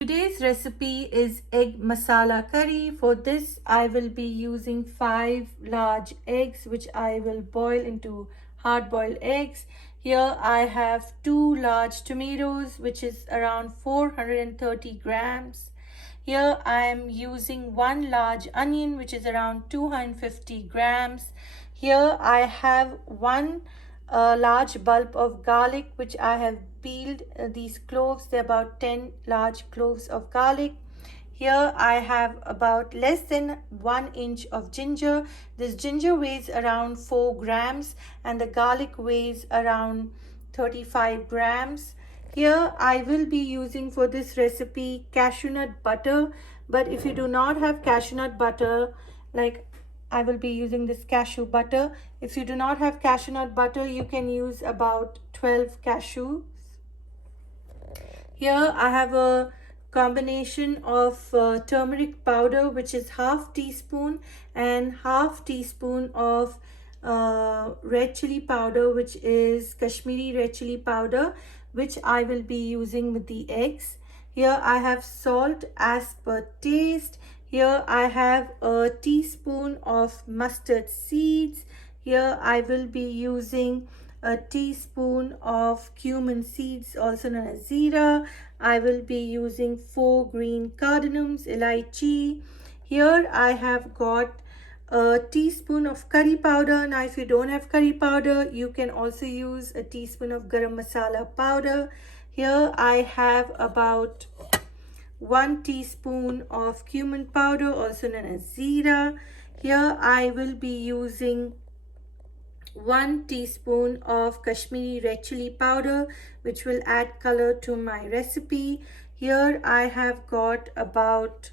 Today's recipe is egg masala curry. For this, I will be using 5 large eggs, which I will boil into hard-boiled eggs. Here I have 2 large tomatoes, which is around 430 grams. Here I am using 1 large onion, which is around 250 grams. Here I have 1 large bulb of garlic, which I have peeled. These cloves, they're about 10 large cloves of garlic. Here I have about less than 1 inch of ginger. This ginger weighs around 4 grams and the garlic weighs around 35 grams. Here I will be using for this recipe cashew nut butter, but if you do not have cashew nut butter, like I will be using this cashew butter. If you do not have cashew nut butter, you can use about 12 cashews. Here I have a combination of turmeric powder, which is half teaspoon, and half teaspoon of red chili powder, which is Kashmiri red chili powder, which I will be using with the eggs. Here I have salt as per taste. Here I have a teaspoon of mustard seeds. Here I will be using a teaspoon of cumin seeds, also known as zira. I will be using 4 green cardamoms, elaichi. Here I have got a teaspoon of curry powder. Now if you don't have curry powder, you can also use a teaspoon of garam masala powder. Here I have about 1 teaspoon of cumin powder, also known as zira. Here I will be using 1 teaspoon of Kashmiri red chili powder, which will add color to my recipe. Here I have got about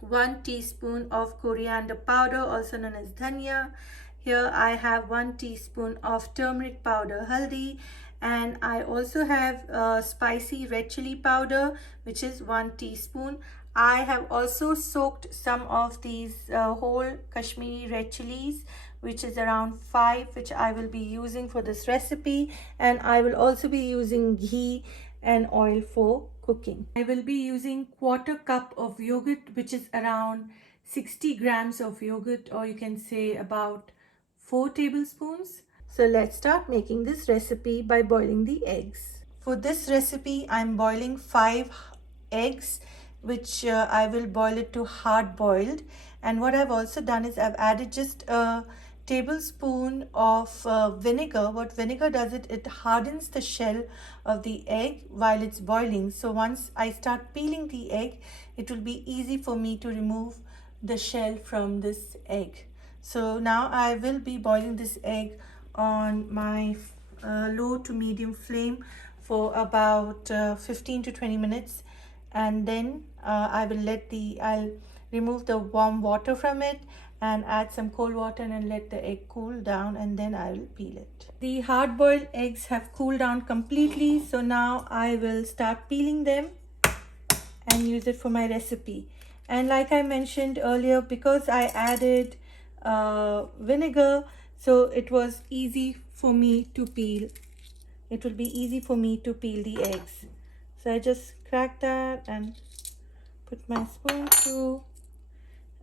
1 teaspoon of coriander powder, also known as dhania. Here I have 1 teaspoon of turmeric powder, haldi, and I also have spicy red chili powder, which is 1 teaspoon. I have also soaked some of these whole Kashmiri red chilies, which is around 5, which I will be using for this recipe, and I will also be using ghee and oil for cooking. I will be using 1/4 cup of yogurt, which is around 60 grams of yogurt, or you can say about 4 tablespoons. So let's start making this recipe by boiling the eggs. For this recipe, I'm boiling 5 eggs, which I will boil it to hard boiled. And what I've also done is I've added just a tablespoon of vinegar. What vinegar does, it hardens the shell of the egg while it's boiling. So once I start peeling the egg, it will be easy for me to remove the shell from this egg. So now I will be boiling this egg on my low to medium flame for about 15 to 20 minutes, and then I'll remove the warm water from it and add some cold water and let the egg cool down, and then I will peel it. The hard-boiled eggs have cooled down completely, so now I will start peeling them and use it for my recipe. And like I mentioned earlier, because I added vinegar, so it was easy for me to peel. It will be easy for me to peel the eggs. So I just crack that and put my spoon through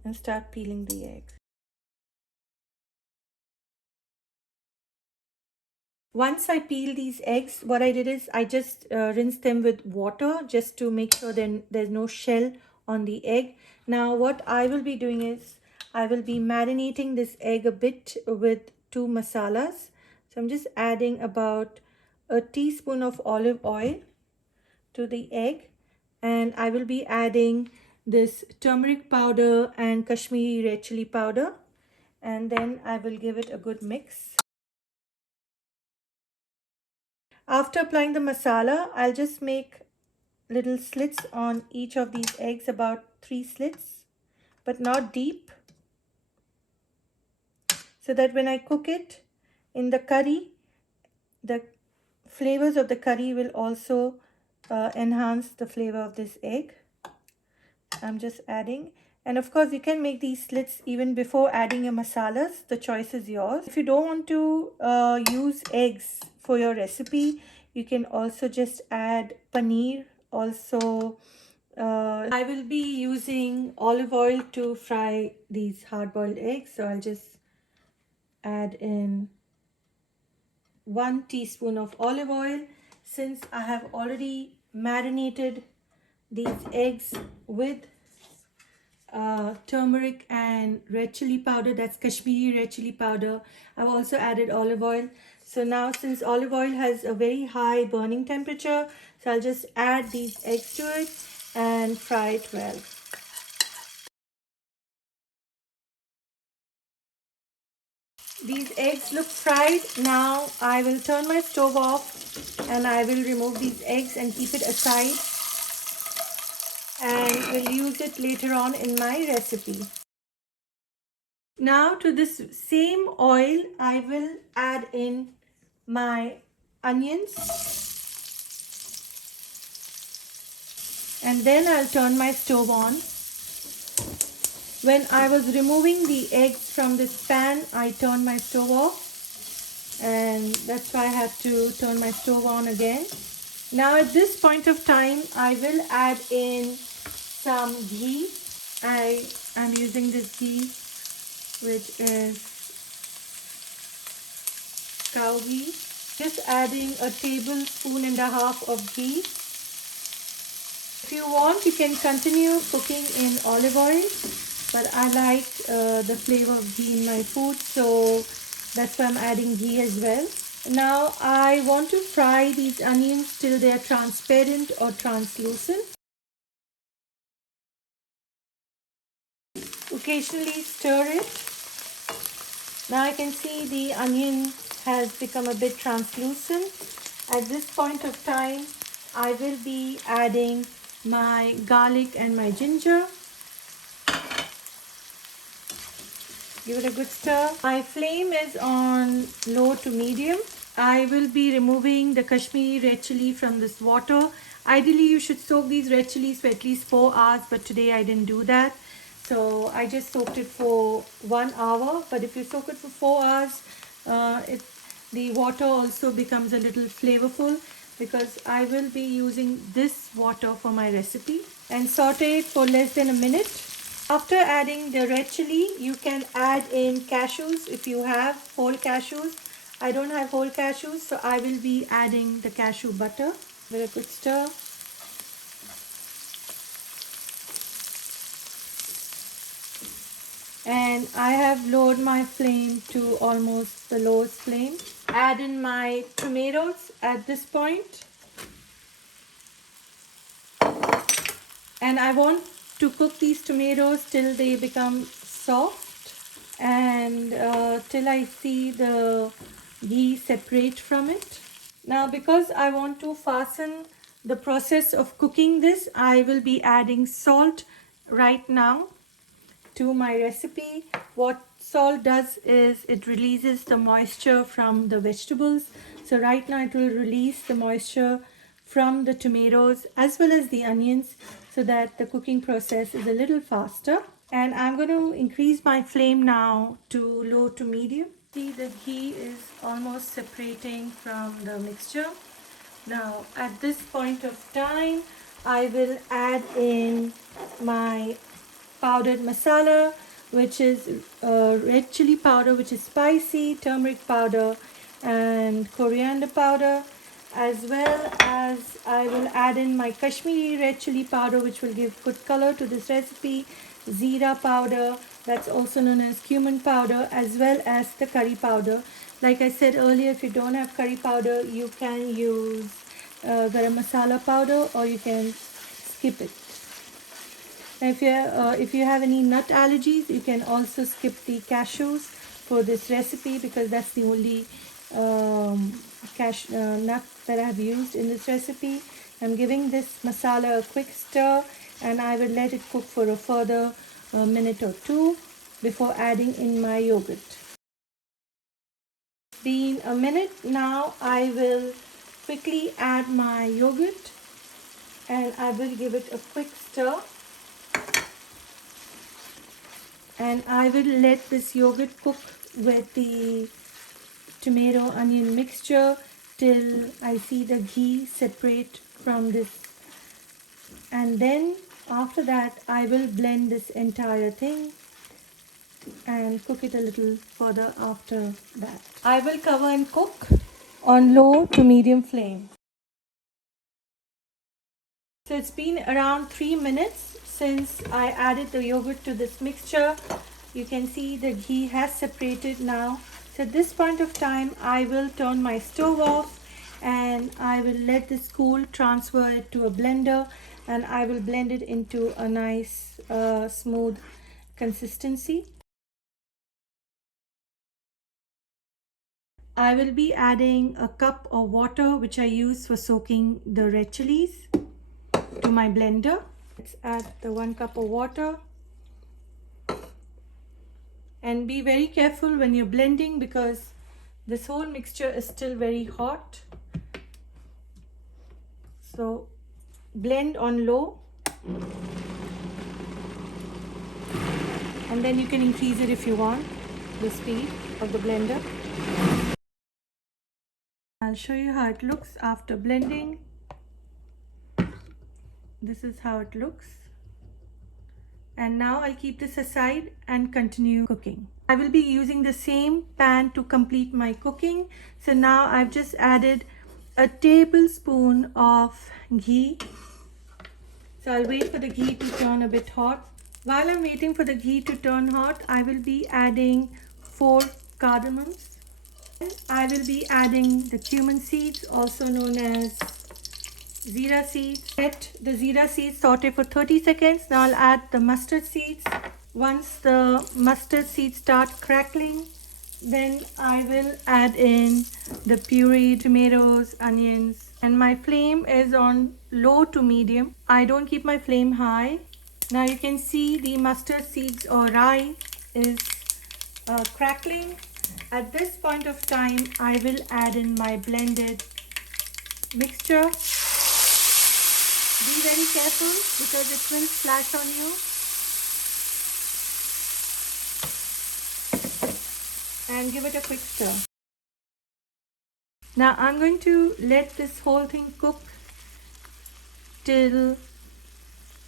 and start peeling the eggs. Once I peel these eggs, what I did is I just rinsed them with water just to make sure then there's no shell on the egg. Now what I will be doing is I will be marinating this egg a bit with 2 masalas. So I'm just adding about a teaspoon of olive oil to the egg, and I will be adding this turmeric powder and Kashmiri red chili powder, and then I will give it a good mix. After applying the masala, I'll just make little slits on each of these eggs, about 3 slits, but not deep, so that when I cook it in the curry, the flavors of the curry will also enhance the flavor of this egg. I'm just adding, and of course you can make these slits even before adding your masalas. The choice is yours. If you don't want to use eggs for your recipe, you can also just add paneer also I will be using olive oil to fry these hard-boiled eggs. So I'll just add in 1 teaspoon of olive oil. Since I have already marinated these eggs with turmeric and red chili powder, that's Kashmiri red chili powder, I've also added olive oil. So now, since olive oil has a very high burning temperature, so I'll just add these eggs to it and fry it well. These eggs look fried. Now I will turn my stove off and I will remove these eggs and keep it aside, and will use it later on in my recipe. Now to this same oil I will add in my onions, and then I'll turn my stove on. When I was removing the eggs from this pan, I turned my stove off, and that's why I have to turn my stove on again. Now at this point of time, I will add in some ghee. I am using this ghee, which is cow ghee. Just adding a tablespoon and a half of ghee. If you want, you can continue cooking in olive oil, but I like the flavor of ghee in my food, so that's why I'm adding ghee as well. Now I want to fry these onions till they are transparent or translucent. Occasionally stir it. Now I can see the onion has become a bit translucent. At this point of time, I will be adding my garlic and my ginger. Give it a good stir. My flame is on low to medium. I will be removing the Kashmiri red chili from this water. Ideally, you should soak these red chilies for at least 4 hours, but today I didn't do that. So I just soaked it for 1 hour. But if you soak it for 4 hours, the water also becomes a little flavorful, because I will be using this water for my recipe, and saute it for less than a minute. After adding the red chili, you can add in cashews if you have whole cashews. I don't have whole cashews, so I will be adding the cashew butter with a good stir. And I have lowered my flame to almost the lowest flame. Add in my tomatoes at this point. And I want to cook these tomatoes till they become soft, and till I see the ghee separate from it. Now, because I want to fasten the process of cooking this, I will be adding salt right now to my recipe. What salt does is it releases the moisture from the vegetables. So right now it will release the moisture from the tomatoes as well as the onions, so that the cooking process is a little faster. And I'm going to increase my flame now to low to medium. See, the ghee is almost separating from the mixture. Now at this point of time, I will add in my powdered masala, which is red chili powder, which is spicy, turmeric powder and coriander powder, as well as I will add in my Kashmiri red chili powder, which will give good color to this recipe, zira powder, that's also known as cumin powder, as well as the curry powder. Like I said earlier, if you don't have curry powder, you can use garam masala powder, or you can skip it. If you have any nut allergies, you can also skip the cashews for this recipe, because that's the only nut that I have used in this recipe. I'm giving this masala a quick stir, and I will let it cook for a further minute or two before adding in my yogurt. Been a minute now, I will quickly add my yogurt, and I will give it a quick stir. And I will let this yogurt cook with the tomato onion mixture till I see the ghee separate from this and then after that I will blend this entire thing and cook it a little further after that. I will cover and cook on low to medium flame. So it's been around 3 minutes since I added the yogurt to this mixture. You can see the ghee has separated now. So at this point of time, I will turn my stove off and I will let this cool, transfer it to a blender, and I will blend it into a nice smooth consistency. I will be adding a cup of water which I use for soaking the red chilies to my blender. Let's add the 1 cup of water. And be very careful when you're blending because this whole mixture is still very hot. So blend on low. And then you can increase it if you want, the speed of the blender. I'll show you how it looks after blending. This is how it looks. And now I'll keep this aside and continue cooking. I will be using the same pan to complete my cooking. So now I've just added a tablespoon of ghee. So I'll wait for the ghee to turn a bit hot. While I'm waiting for the ghee to turn hot, I will be adding 4 cardamoms. I will be adding the cumin seeds, also known as zira seeds. Let the zira seeds saute for 30 seconds. Now I'll add the mustard seeds. Once the mustard seeds start crackling, then I will add in the pureed tomatoes, onions, and my flame is on low to medium. I don't keep my flame high. Now you can see the mustard seeds or rye is crackling. At this point of time, I will add in my blended mixture. Be very careful because it will splash on you. And give it a quick stir. Now I'm going to let this whole thing cook till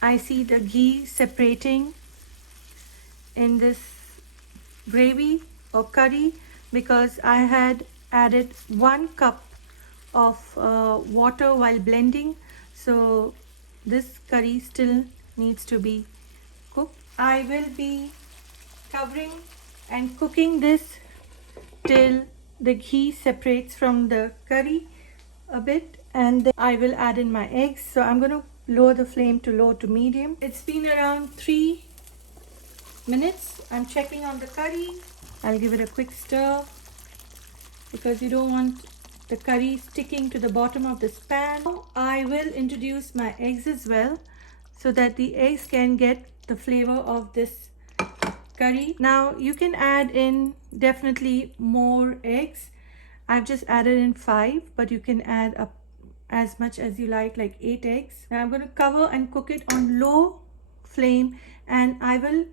I see the ghee separating in this gravy or curry, because I had added 1 cup of water while blending. So this curry still needs to be cooked. I will be covering and cooking this till the ghee separates from the curry a bit, and then I will add in my eggs. So I'm going to lower the flame to low to medium. It's been around 3 minutes. I'm checking on the curry. I'll give it a quick stir because you don't want the curry sticking to the bottom of this pan. Now I will introduce my eggs as well so that the eggs can get the flavor of this curry. Now you can add in definitely more eggs. I've just added in 5, but you can add up as much as you like 8 eggs. Now I'm going to cover and cook it on low flame, and I will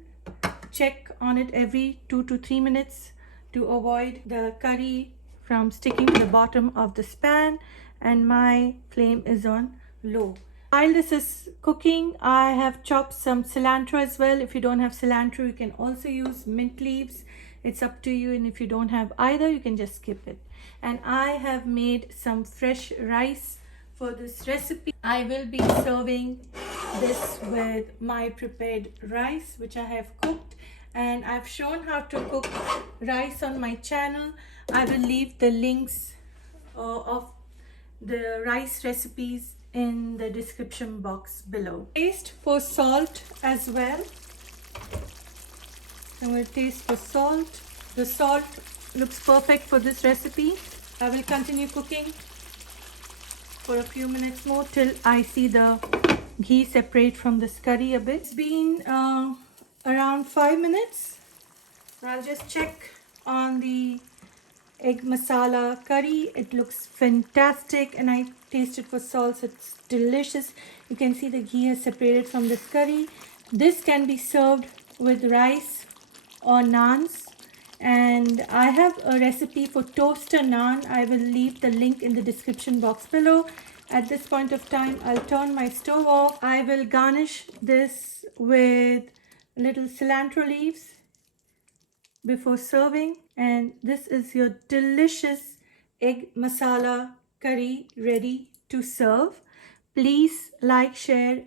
check on it every 2 to 3 minutes to avoid the curry from sticking to the bottom of this pan, and my flame is on low. While this is cooking, I have chopped some cilantro as well. If you don't have cilantro, you can also use mint leaves. It's up to you, and if you don't have either, you can just skip it. And I have made some fresh rice for this recipe. I will be serving this with my prepared rice which I have cooked, and I've shown how to cook rice on my channel. I will leave the links of the rice recipes in the description box below. Taste for salt as well. I'm going to taste for salt. The salt looks perfect for this recipe. I will continue cooking for a few minutes more till I see the ghee separate from this curry a bit. It's been around 5 minutes. I'll just check on the egg masala curry. It looks fantastic, and I tasted for salt, so it's delicious. You can see the ghee has separated from this curry. This can be served with rice or naans, and I have a recipe for toaster naan. I will leave the link in the description box below, At this point of time, I'll turn my stove off. I will garnish this with little cilantro leaves before serving. And this is your delicious egg masala curry ready to serve. Please like, share,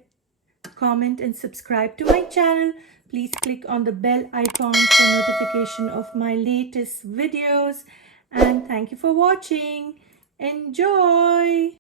comment and subscribe to my channel. Please click on the bell icon for notification of my latest videos. And thank you for watching. Enjoy!